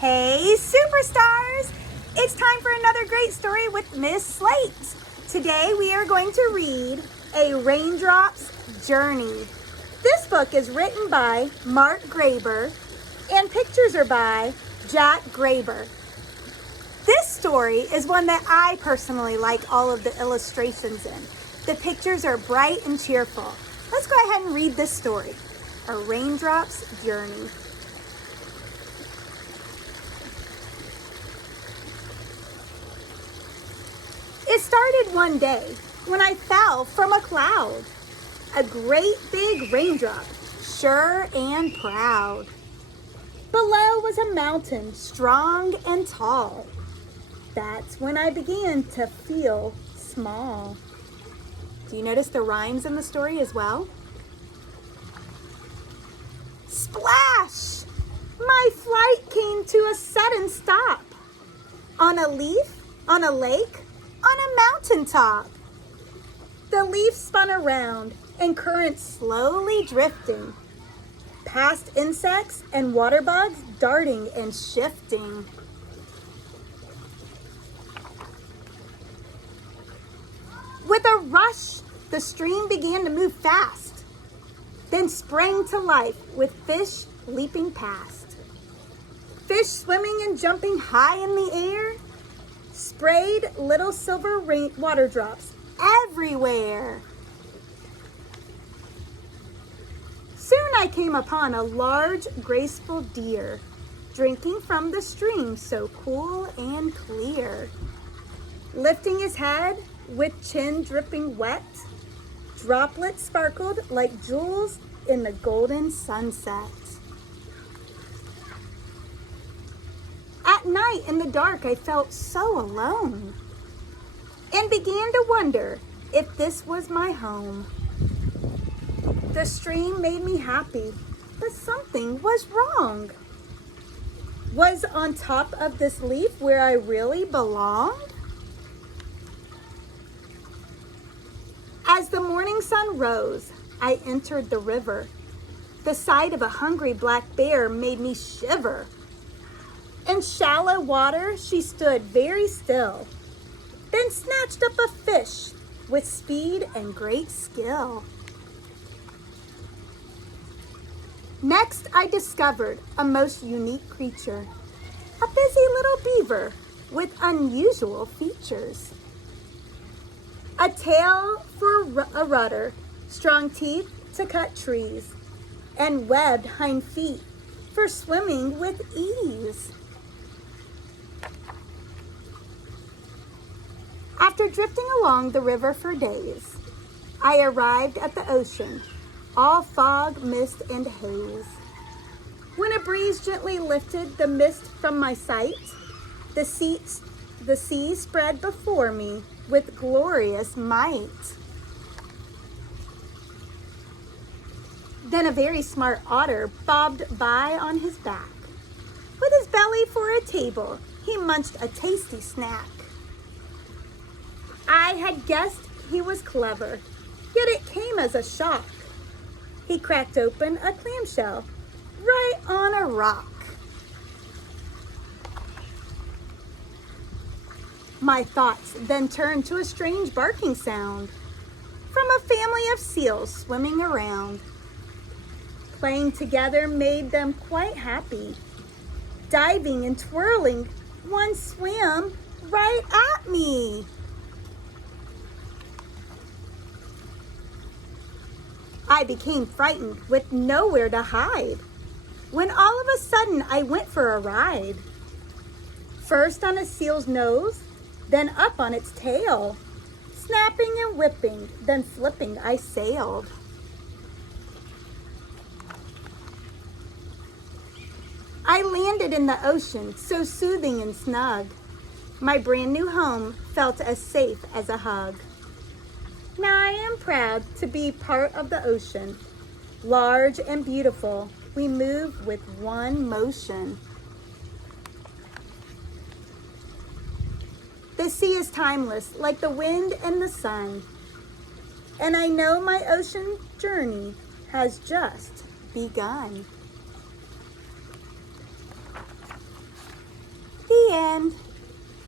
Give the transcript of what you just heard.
Hey, superstars! It's time for another great story with Miss Slate. Today we are going to read A Raindrop's Journey. This book is written by Mark Graber and pictures are by Jack Graber. This story is one that I personally like all of the illustrations in. The pictures are bright and cheerful. Let's go ahead and read this story, A Raindrop's Journey. It started one day when I fell from a cloud, a great big raindrop, sure and proud. Below was a mountain, strong and tall. That's when I began to feel small. Do you notice the rhymes in the story as well? Splash! My flight came to a sudden stop. On a leaf, on a lake, on a mountaintop. The leaf spun around and currents slowly drifting, past insects and water bugs darting and shifting. With a rush, the stream began to move fast, then sprang to life with fish leaping past. Fish swimming and jumping high in the air, sprayed little silver water drops everywhere. Soon I came upon a large, graceful deer, drinking from the stream so cool and clear. Lifting his head with chin dripping wet, droplets sparkled like jewels in the golden sunset. At night in the dark, I felt so alone and began to wonder if this was my home. The stream made me happy, but something was wrong. Was on top of this leaf where I really belonged? As the morning sun rose, I entered the river. The sight of a hungry black bear made me shiver. In shallow water, she stood very still, then snatched up a fish with speed and great skill. Next, I discovered a most unique creature, a busy little beaver with unusual features. A tail for a rudder, strong teeth to cut trees, and webbed hind feet for swimming with ease. After drifting along the river for days, I arrived at the ocean, all fog, mist, and haze. When a breeze gently lifted the mist from my sight, the sea spread before me with glorious might. Then a very smart otter bobbed by on his back. With his belly for a table, he munched a tasty snack. I had guessed he was clever, yet it came as a shock. He cracked open a clamshell right on a rock. My thoughts then turned to a strange barking sound from a family of seals swimming around. Playing together made them quite happy. Diving and twirling, one swam right at me. I became frightened with nowhere to hide, when all of a sudden I went for a ride. First on a seal's nose, then up on its tail. Snapping and whipping, then flipping I sailed. I landed in the ocean, so soothing and snug. My brand new home felt as safe as a hug. Now I am proud to be part of the ocean. Large and beautiful, we move with one motion. The sea is timeless, like the wind and the sun. And I know my ocean journey has just begun. end.